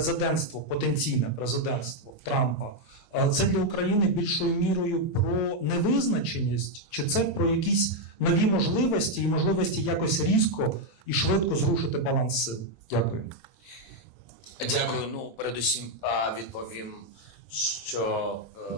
президентство, потенційне президентство Трампа, е, це для України більшою мірою про невизначеність, чи це про якісь нові можливості і можливості якось різко і швидко зрушити баланс сил? Дякую. Дякую. Ну, передусім відповім, що е,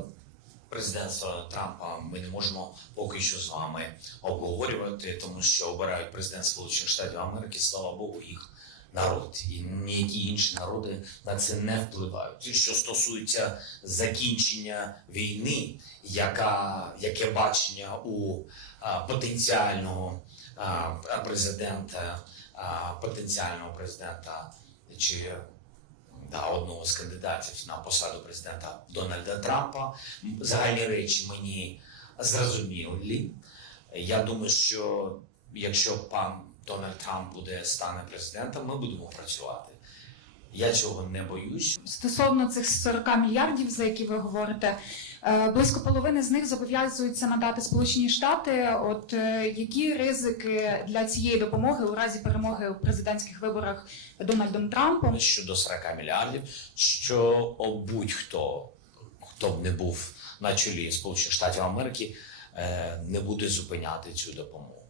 президентство Трампа ми не можемо поки що з вами обговорювати, тому що обирають президент Сполучених Штатів Америки, слава Богу, їх народ. І ніякі інші народи на це не впливають. Що стосується закінчення війни, яка яке бачення у а, потенціального а, президента, а, потенціального президента чи да, одного з кандидатів на посаду президента Дональда Трампа. Загальні речі мені зрозумілі. Я думаю, що якщо пан Дональд Трамп буде стане президентом, ми будемо працювати. Я цього не боюсь. Стосовно цих 40 мільярдів, за які ви говорите, е, близько половини з них зобов'язуються надати Сполучені Штати. От е, які ризики для цієї допомоги у разі перемоги у президентських виборах Дональдом Трампом? щодо 40 мільярдів, що будь-хто, хто б не був на чолі Сполучених Штатів Америки, е, не буде зупиняти цю допомогу.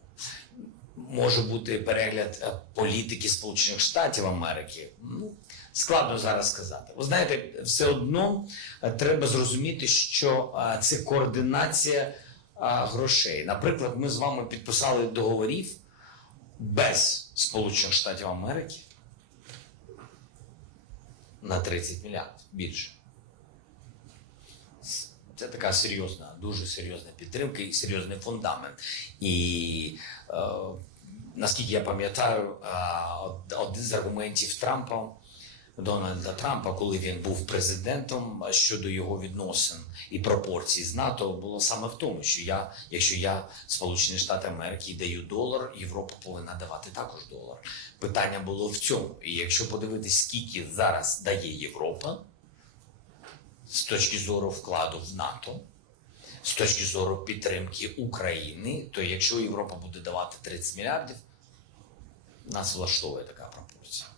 Може бути перегляд е, політики Сполучених Штатів Америки. Ну, складно зараз сказати. Ви знаєте, все одно е, треба зрозуміти, що е, це координація грошей. Наприклад, ми з вами підписали договорів без Сполучених Штатів Америки на 30 мільярдів більше. Це така серйозна, дуже серйозна підтримка і серйозний фундамент. І е, наскільки я пам'ятаю, е, один з аргументів Трампа, Дональда Трампа, коли він був президентом щодо його відносин і пропорцій з НАТО, було саме в тому, що я, якщо я Сполучені Штати Америки даю долар, Європа повинна давати також долар. Питання було в цьому. І якщо подивитись, скільки зараз дає Європа з точки зору вкладу в НАТО, з точки зору підтримки України, то якщо Європа буде давати 30 мільярдів, нас влаштовує така пропорція.